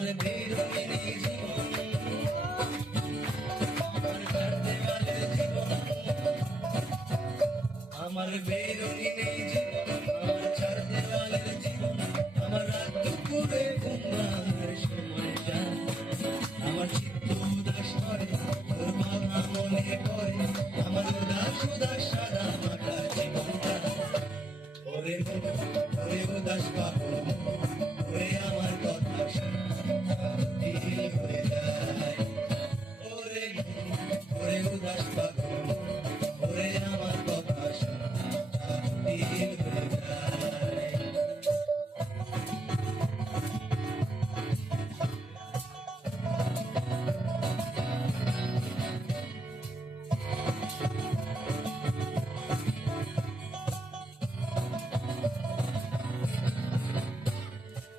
আমার বেরোয়নি জীবন, আমার কার্যকালে জীবন, আমার বেরোয়নি জীবন, আমার ছাড় দেওয়ালের জীবন, আমার রাত দুপুরে ঘুমার সময় যায়, আমার চিত্ত উদাস করে তোর বাবা মনে পড়ে, আমার উদাস উদাস সাদা মাটা জীবনটা, ওরে ওরে উদাস পাগল ওরে আমার কথা দিল হয়ে যায়, ওরে ওরে উদাস পাগল ওরে আমার কথা দিল হয়ে যায়।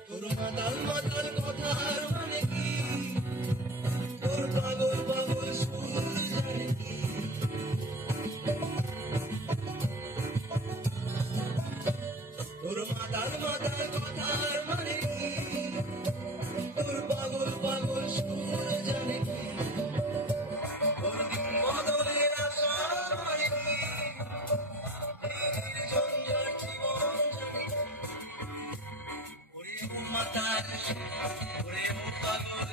তোর মাতাল মাতাল কথার মানে কি, তোর পাগল পাগল সুর জানে কি, তোর মাতাল মাতাল কথার মানে কি, তোর পাগল পাগল সুর জানে কি, তোর বদলের আশা মানে কি, ঝঞ্ঝাট জীবন জানে কি, ওরে মাতাল ওরে পাগল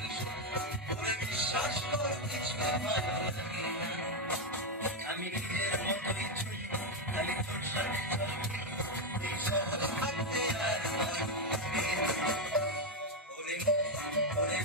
ওরে বিশ্বাস কর কিছু ভালো লাগে না, আমি নিজের মতোই চলি খালি তোর সাথে চলবি, এই সহজ থাকতে আর ওরে ওরে